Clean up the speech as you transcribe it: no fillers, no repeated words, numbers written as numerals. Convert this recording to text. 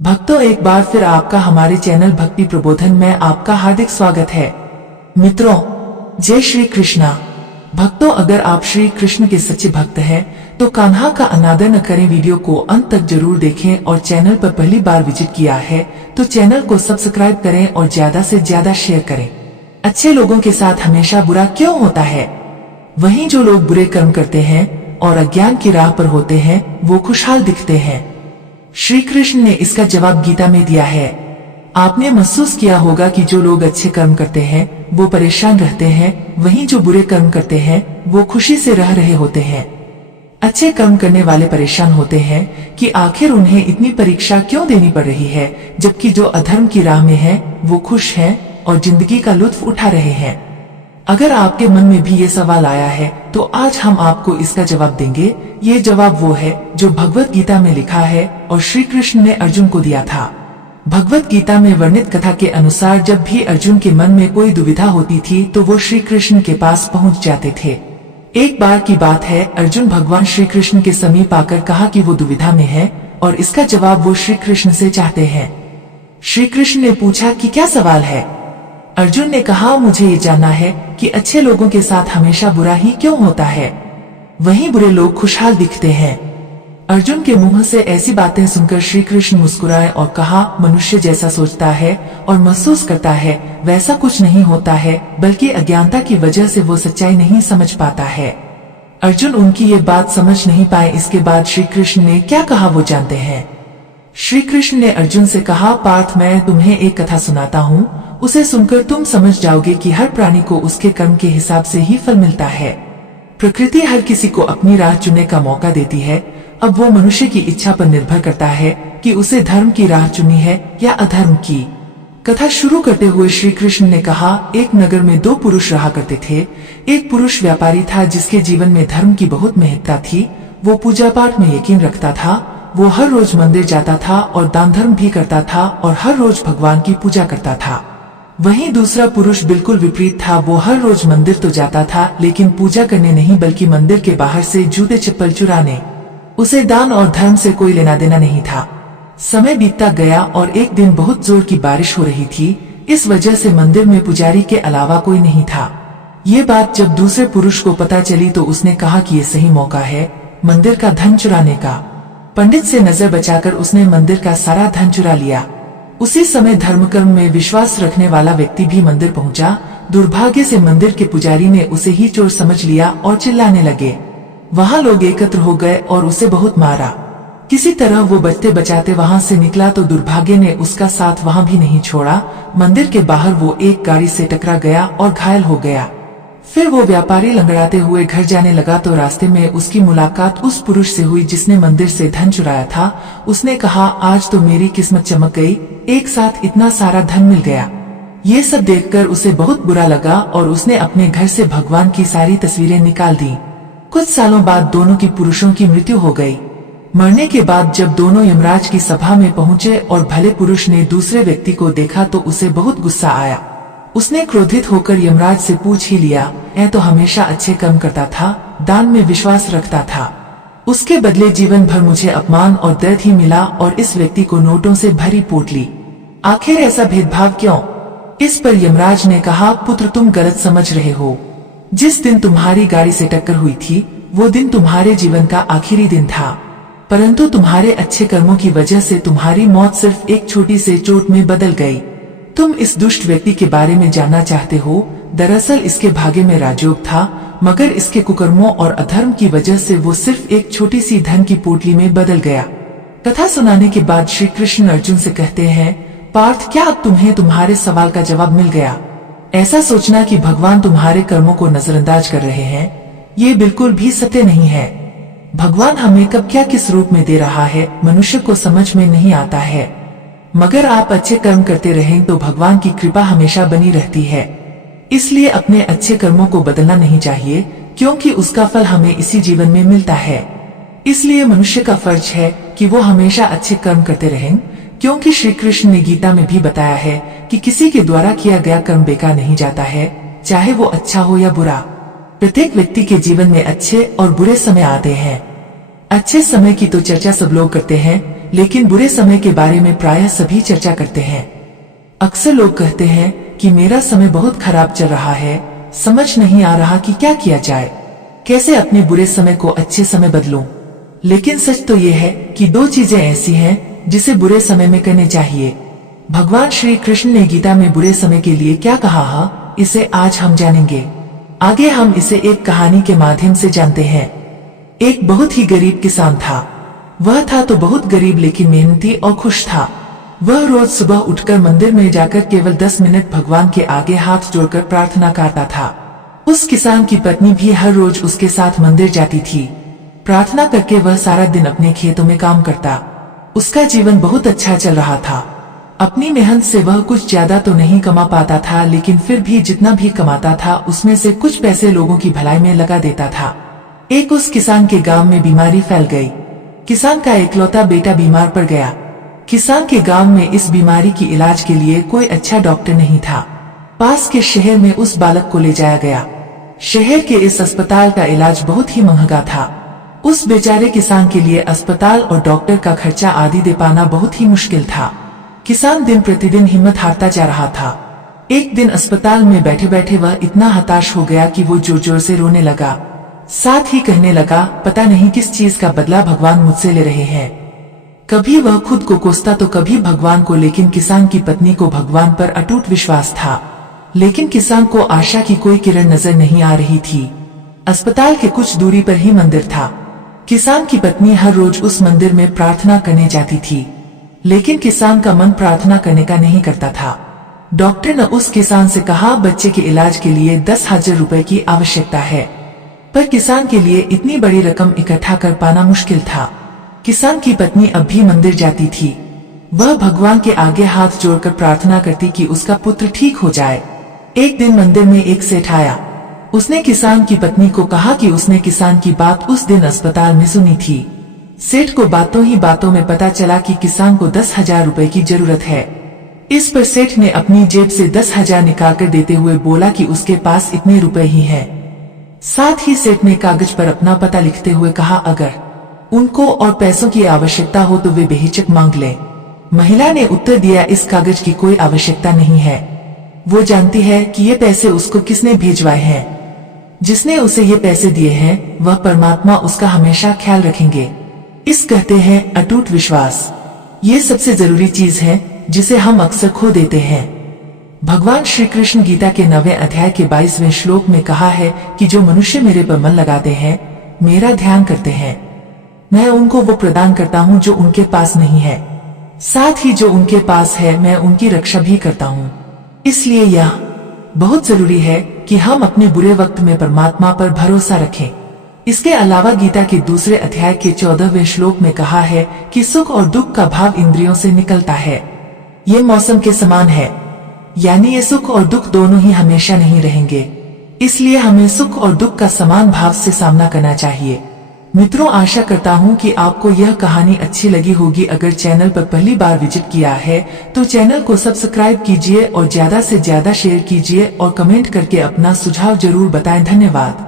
भक्तों, एक बार फिर आपका हमारे चैनल भक्ति प्रबोधन में आपका हार्दिक स्वागत है। मित्रों, जय श्री कृष्णा। भक्तों, अगर आप श्री कृष्ण के सच्चे भक्त हैं तो कान्हा का अनादर न करें। वीडियो को अंत तक जरूर देखें और चैनल पर पहली बार विजिट किया है तो चैनल को सब्सक्राइब करें और ज्यादा से ज्यादा शेयर करें। अच्छे लोगों के साथ हमेशा बुरा क्यों होता है? वहीं जो लोग बुरे कर्म करते हैं और अज्ञान की राह पर होते हैं वो खुशहाल दिखते हैं। श्री कृष्ण ने इसका जवाब गीता में दिया है। आपने महसूस किया होगा कि जो लोग अच्छे कर्म करते हैं वो परेशान रहते हैं, वहीं जो बुरे कर्म करते हैं वो खुशी से रह रहे होते हैं। अच्छे कर्म करने वाले परेशान होते हैं कि आखिर उन्हें इतनी परीक्षा क्यों देनी पड़ रही है, जबकि जो अधर्म की राह में है वो खुश हैं और जिंदगी का लुत्फ उठा रहे हैं। अगर आपके मन में भी ये सवाल आया है तो आज हम आपको इसका जवाब देंगे। ये जवाब वो है जो भगवत गीता में लिखा है और श्री कृष्ण ने अर्जुन को दिया था। भगवत गीता में वर्णित कथा के अनुसार जब भी अर्जुन के मन में कोई दुविधा होती थी तो वो श्री कृष्ण के पास पहुंच जाते थे। एक बार की बात है, अर्जुन भगवान श्री कृष्ण के समीप आकर कहा कि वो दुविधा में है और इसका जवाब वो श्री कृष्ण से चाहते हैं। श्री कृष्ण ने पूछा कि क्या सवाल है? अर्जुन ने कहा, मुझे ये जानना है कि अच्छे लोगों के साथ हमेशा बुरा ही क्यों होता है, वहीं बुरे लोग खुशहाल दिखते हैं। अर्जुन के मुंह से ऐसी बातें सुनकर श्री कृष्ण मुस्कुराए और कहा, मनुष्य जैसा सोचता है और महसूस करता है वैसा कुछ नहीं होता है, बल्कि अज्ञानता की वजह से वो सच्चाई नहीं समझ पाता है। अर्जुन उनकी ये बात समझ नहीं पाए। इसके बाद श्री कृष्ण ने क्या कहा वो जानते हैं। श्री कृष्ण ने अर्जुन से कहा, पार्थ, मैं तुम्हें एक कथा सुनाता हूँ, उसे सुनकर तुम समझ जाओगे कि हर प्राणी को उसके कर्म के हिसाब से ही फल मिलता है। प्रकृति हर किसी को अपनी राह चुनने का मौका देती है। अब वो मनुष्य की इच्छा पर निर्भर करता है कि उसे धर्म की राह चुनी है या अधर्म की। कथा शुरू करते हुए श्री कृष्ण ने कहा, एक नगर में दो पुरुष रहा करते थे। एक पुरुष व्यापारी था जिसके जीवन में धर्म की बहुत महत्ता थी। वो पूजा पाठ में यकीन रखता था। वो हर रोज मंदिर जाता था और दान धर्म भी करता था और हर रोज भगवान की पूजा करता था। वहीं दूसरा पुरुष बिल्कुल विपरीत था। वो हर रोज मंदिर तो जाता था लेकिन पूजा करने नहीं, बल्कि मंदिर के बाहर से जूते चप्पल चुराने। उसे दान और धर्म से कोई लेना देना नहीं था। समय बीतता गया और एक दिन बहुत जोर की बारिश हो रही थी। इस वजह से मंदिर में पुजारी के अलावा कोई नहीं था। ये बात जब दूसरे पुरुष को पता चली तो उसने कहा कि ये सही मौका है मंदिर का धन चुराने का। पंडित से नजर बचाकर उसने मंदिर का सारा धन चुरा लिया। उसी समय धर्म कर्म में विश्वास रखने वाला व्यक्ति भी मंदिर पहुंचा। दुर्भाग्य से मंदिर के पुजारी ने उसे ही चोर समझ लिया और चिल्लाने लगे। वहां लोग एकत्र हो गए और उसे बहुत मारा। किसी तरह वो बचते बचाते वहां से निकला तो दुर्भाग्य ने उसका साथ वहां भी नहीं छोड़ा। मंदिर के बाहर वो एक गाड़ी से टकरा गया और घायल हो गया। फिर वो व्यापारी लंगड़ाते हुए घर जाने लगा तो रास्ते में उसकी मुलाकात उस पुरुष से हुई जिसने मंदिर से धन चुराया था। उसने कहा, आज तो मेरी किस्मत चमक गई, एक साथ इतना सारा धन मिल गया। ये सब देखकर उसे बहुत बुरा लगा और उसने अपने घर से भगवान की सारी तस्वीरें निकाल दी। कुछ सालों बाद दोनों की पुरुषों की मृत्यु हो गई। मरने के बाद जब दोनों यमराज की सभा में पहुंचे और भले पुरुष ने दूसरे व्यक्ति को देखा तो उसे बहुत गुस्सा आया। उसने क्रोधित होकर यमराज से पूछ ही लिया, मैं तो हमेशा अच्छे कर्म करता था, दान में विश्वास रखता था, उसके बदले जीवन भर मुझे अपमान और दर्द ही मिला और इस व्यक्ति को नोटों से भरी पोटली। आखिर ऐसा भेदभाव क्यों? इस पर यमराज ने कहा, पुत्र, तुम गलत समझ रहे हो। जिस दिन तुम्हारी गाड़ी से टक्कर हुई थी वो दिन तुम्हारे जीवन का आखिरी दिन था, परंतु तुम्हारे अच्छे कर्मों की वजह से तुम्हारी मौत सिर्फ एक छोटी से चोट में बदल गई। तुम इस दुष्ट व्यक्ति के बारे में जानना चाहते हो? दरअसल इसके भाग्य में राजयोग था, मगर इसके कुकर्मों और अधर्म की वजह से वो सिर्फ एक छोटी सी धन की पोटली में बदल गया। कथा सुनाने के बाद श्री कृष्ण अर्जुन से कहते हैं, पार्थ, क्या अब तुम्हें तुम्हारे सवाल का जवाब मिल गया? ऐसा सोचना कि भगवान तुम्हारे कर्मों को नजरअंदाज कर रहे हैं, ये बिल्कुल भी सत्य नहीं है। भगवान हमें कब क्या किस रूप में दे रहा है मनुष्य को समझ में नहीं आता है, मगर आप अच्छे कर्म करते रहें तो भगवान की कृपा हमेशा बनी रहती है। इसलिए अपने अच्छे कर्मों को बदलना नहीं चाहिए, क्योंकि उसका फल हमें इसी जीवन में मिलता है। इसलिए मनुष्य का फर्ज है कि वो हमेशा अच्छे कर्म करते रहें, क्योंकि श्री कृष्ण ने गीता में भी बताया है कि किसी के द्वारा किया गया कर्म बेकार नहीं जाता है, चाहे वो अच्छा हो या बुरा। प्रत्येक व्यक्ति के जीवन में अच्छे और बुरे समय आते हैं। अच्छे समय की तो चर्चा सब लोग करते हैं, लेकिन बुरे समय के बारे में प्रायः सभी चर्चा करते हैं। अक्सर लोग कहते हैं कि मेरा समय बहुत खराब चल रहा है, समझ नहीं आ रहा कि क्या किया जाए, कैसे अपने बुरे समय को अच्छे समय बदलूं। लेकिन सच तो ये है कि दो चीजें ऐसी हैं जिसे बुरे समय में करने चाहिए। भगवान श्री कृष्ण ने गीता में बुरे समय के लिए क्या कहा है, इसे आज हम जानेंगे। आगे हम इसे एक कहानी के माध्यम से जानते हैं। एक बहुत ही गरीब किसान था। वह था तो बहुत गरीब लेकिन मेहनती और खुश था। वह रोज सुबह उठकर मंदिर में जाकर केवल 10 मिनट भगवान के आगे हाथ जोड़कर प्रार्थना करता था। उस किसान की पत्नी भी हर रोज उसके साथ मंदिर जाती थी। प्रार्थना करके वह सारा दिन अपने खेतों में काम करता। उसका जीवन बहुत अच्छा चल रहा था। अपनी मेहनत से वह कुछ ज्यादा तो नहीं कमा पाता था, लेकिन फिर भी जितना भी कमाता था उसमें से कुछ पैसे लोगों की भलाई में लगा देता था। एक उस किसान के गांव में बीमारी फैल गई। किसान का इकलौता बेटा बीमार पड़ गया। किसान के गांव में इस बीमारी की इलाज के लिए कोई अच्छा डॉक्टर नहीं था। पास के शहर में उस बालक को ले जाया गया। शहर के इस अस्पताल का इलाज बहुत ही महंगा था। उस बेचारे किसान के लिए अस्पताल और डॉक्टर का खर्चा आदि दे पाना बहुत ही मुश्किल था। किसान दिन प्रतिदिन हिम्मत हारता जा रहा था। एक दिन अस्पताल में बैठे बैठे वह इतना हताश हो गया कि वो जोर जोर से रोने लगा। साथ ही कहने लगा, पता नहीं किस चीज का बदला भगवान मुझसे ले रहे हैं। कभी वह खुद को कोसता तो कभी भगवान को, लेकिन किसान की पत्नी को भगवान पर अटूट विश्वास था। लेकिन किसान को आशा की कोई किरण नजर नहीं आ रही थी। अस्पताल के कुछ दूरी पर ही मंदिर था। किसान की पत्नी हर रोज उस मंदिर में प्रार्थना करने जाती थी, लेकिन किसान का मन प्रार्थना करने का नहीं करता था। डॉक्टर ने उस किसान से कहा, बच्चे के इलाज के लिए 10,000 रुपए की आवश्यकता है, पर किसान के लिए इतनी बड़ी रकम इकट्ठा कर पाना मुश्किल था। किसान की पत्नी अब भी मंदिर जाती थी। वह भगवान के आगे हाथ जोड़कर प्रार्थना करती कि उसका पुत्र ठीक हो जाए। एक दिन मंदिर में एक सेठ आया। उसने किसान की पत्नी को कहा कि उसने किसान की बात उस दिन अस्पताल में सुनी थी। सेठ को बातों ही बातों में पता चला कि किसान को 10,000 रुपए की जरूरत है। इस पर सेठ ने अपनी जेब से 10,000 निकालकर देते हुए बोला कि उसके पास इतने रुपए ही हैं। साथ ही सेठ ने कागज पर अपना पता लिखते हुए कहा, अगर उनको और पैसों की आवश्यकता हो तो वे बेहिचक मांग ले। महिला ने उत्तर दिया, इस कागज की कोई आवश्यकता नहीं है। वो जानती है कि ये पैसे उसको किसने भेजवाए हैं। जिसने उसे ये पैसे दिए हैं वह परमात्मा उसका हमेशा ख्याल रखेंगे। इस कहते हैं अटूट विश्वास। ये सबसे जरूरी चीज है जिसे हम अक्सर खो देते हैं। भगवान श्री कृष्ण गीता के 9वें अध्याय के 22वें श्लोक में कहा है कि जो मनुष्य मेरे पर मन लगाते हैं, मेरा ध्यान करते हैं, मैं उनको वो प्रदान करता हूँ जो उनके पास नहीं है। साथ ही जो उनके पास है मैं उनकी रक्षा भी करता हूँ। इसलिए यह बहुत जरूरी है कि हम अपने बुरे वक्त में परमात्मा पर भरोसा रखें। इसके अलावा गीता के 2 अध्याय के 14वें श्लोक में कहा है कि सुख और दुख का भाव इंद्रियों से निकलता है। ये मौसम के समान है, यानी ये सुख और दुख दोनों ही हमेशा नहीं रहेंगे। इसलिए हमें सुख और दुख का समान भाव से सामना करना चाहिए। मित्रों, आशा करता हूँ कि आपको यह कहानी अच्छी लगी होगी। अगर चैनल पर पहली बार विजिट किया है तो चैनल को सब्सक्राइब कीजिए और ज्यादा से ज्यादा शेयर कीजिए और कमेंट करके अपना सुझाव जरूर बताएं। धन्यवाद।